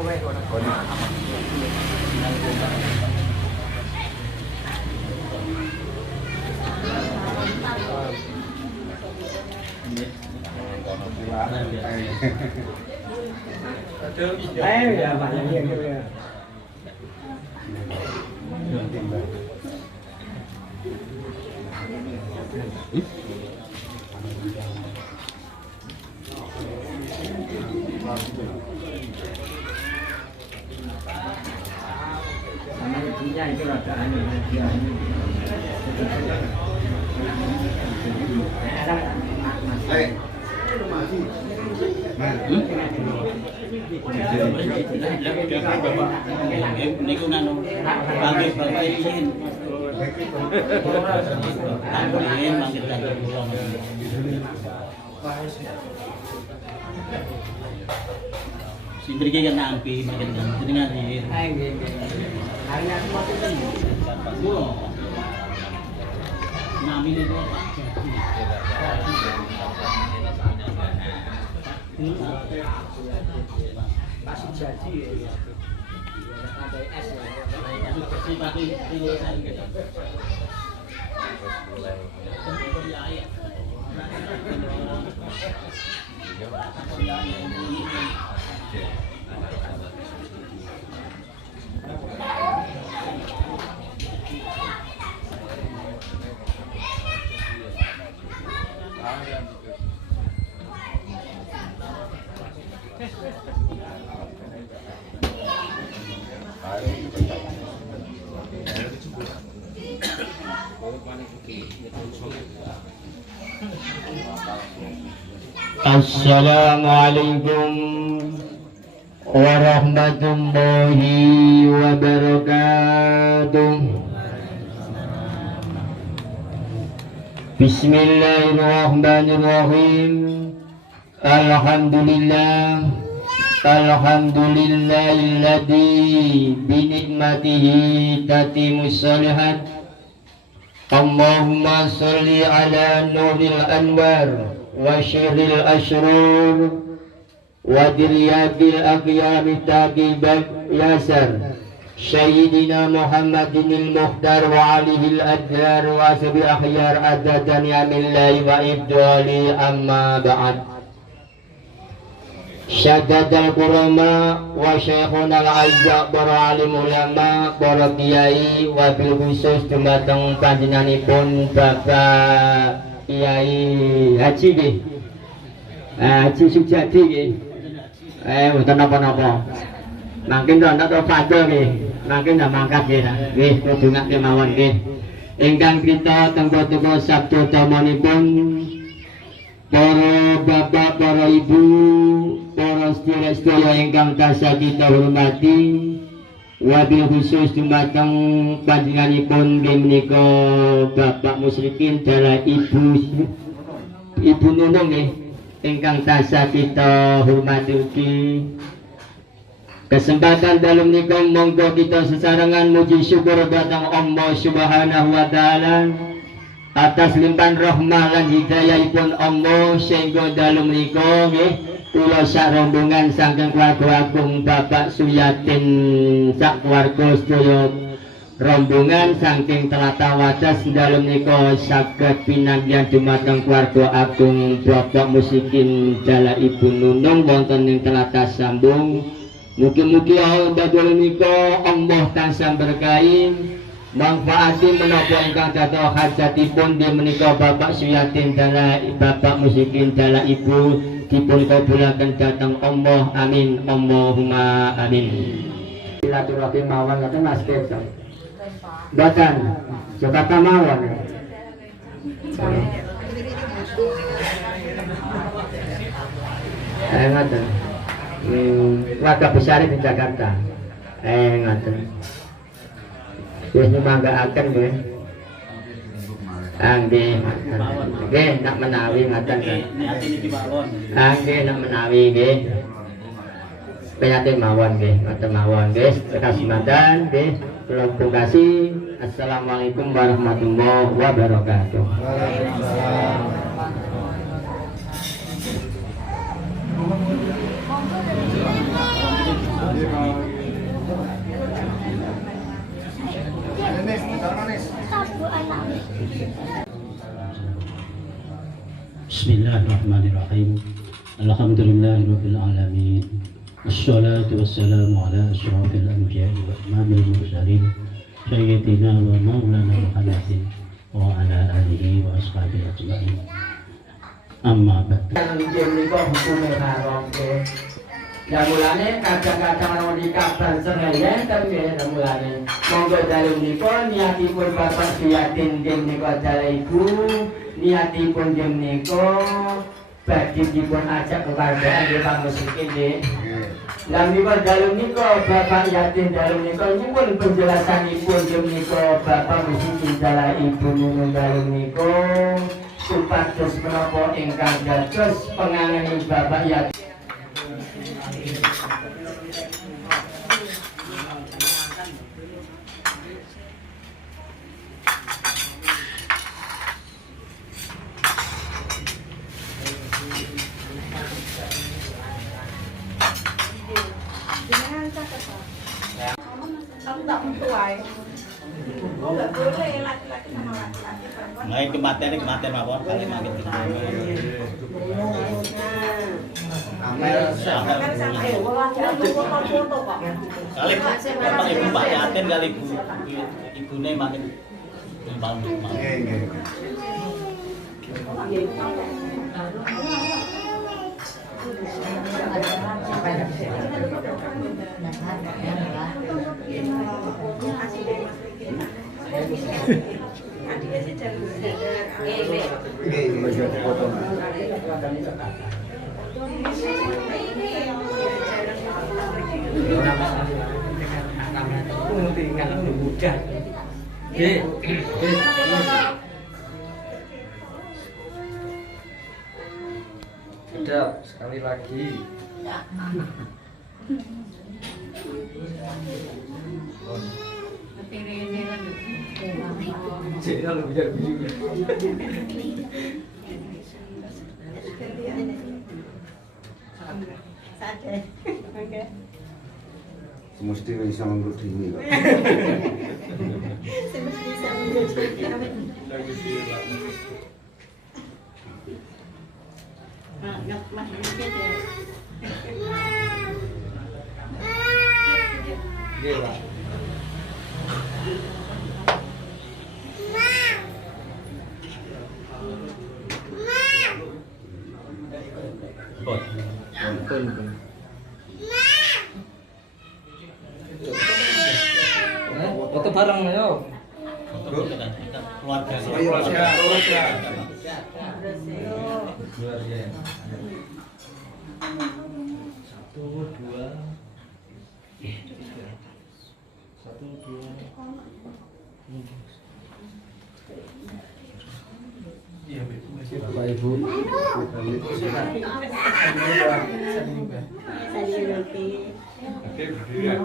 Ya banyak yang gitu. Itu rada aneh dia ini. Niku nanu bagi bapak izin. Amin mangkit kantor kula. Sing mriki kan nampi mangkit kantor dengan izin. Nggih. Hari aku mau ketemu. Nami niku Pak Kasih jadi ya. Ada es ya. Jadi pakai tulisan gitu. Assalamualaikum warahmatullahi wabarakatuh. Bismillahirrahmanirrahim. Alhamdulillahilladzi bi ni'matihi tatimmus shalihat. Allahumma sholli ala nuril anwar wa syirril asrur wa diryatil aqyami taqibak yasar Sayyidina Muhammadin al-Mukhtar wa alihi al-adhar wa ashabi akhyar adadan yamillahi wa ibdali amma ba'd. Syadadal kurama wa syekhuna al-azza para alim ulama para kiai wabil khusus dumateng panjenenganipun Bapak Kiai Haji nggih. Haji Sujadi nggih. Mboten napa-napa. Mangkin rontok fadil nggih. Mangkin ndak mangkat nggih. Nggih kudungake mawon nggih. Ingkang kita tenggo-tenggo sabda damanipun para bapak, para ibu, para sedherek-sedherek ingkang tansah kita hormati, wabil khusus dumateng panjenenganipun nggih menika Bapak Musyrikin dalah Ibu Nunung nggih ingkang tansah kita hormati ugi. Kesempatan dalam menika monggo kita sesarengan muji syukur dhateng Allah Subhanahu wa taala atas limpahan rahmah lan hidayahipun Allah sehingga dalam menika nggih kula sak rombongan saking keluarga agung Bapak Suyatin sak keluarga sedaya rombongan saking Tlatah Wadas dalam menika saged pinanggihan dumateng keluarga agung Bapak Musyrikin dalah Ibu Nunung wonten ing Tlatah Sambung. Mugi-mugi dalam menika Allah tansah berkahi manfaati menapa ingkang dados hajatipun di menika Bapak Suyatin dalah Bapak Musyrikin dalah Ibu dipun kabulaken dhateng Allah. Amin Allahumma amin. Silaturahim mawon ngoten Mas Keso. Mboten Jakarta mawon. Ngoten. Warga besar di Jakarta. Ngoten. Wis nyemanggaken nggih. Nggih. Nggih nak menawi ngoten. Nggih nak menawi nggih. Penyate mawon nggih, ngoten mawon nggih. Kasemadan nggih. Kula terima. Assalamualaikum warahmatullahi wabarakatuh. Waalaikumsalam. Bismillahirrahmanirrahim. Alhamdulillahirabbil alamin. Wassalatu wassalamu ala asyrafil anbiya'i wa imamil mursalin sayyidina wa maulana Muhammadin wa ala alihi wa ashabihi ajma'in. Amma ba'du. Nggih menika hukume haram nggih. Ya mulane kadang-kadang ana dikabar sengelen tapi ya mulane monggo dalem menika niatipun Bapak Suyatin nggih menika dalem Ibu niatipun nggih menika badhe dipun ajak keluarga nggih pangusikin nggih. Lah menika dalem menika Bapak Yatin dalem menika nyuwun penjelasanipun nggih menika Bapak musisi dalem Ibu nyuwun dalem menika supados menapa ingkang dados pengangening Bapak Yatin. Ngain kematian mawon kali makin kali Pak Yatin kali ibune makin timbang. Sudah sekali lagi. Jangan lebih dari juga. Mesti bisa mengurut diri. Gila. Foto bareng yo. Keluarga. Satu, dua, tiga. Satu, dua. Iya, Bapak Ibu. Oke, berdiri.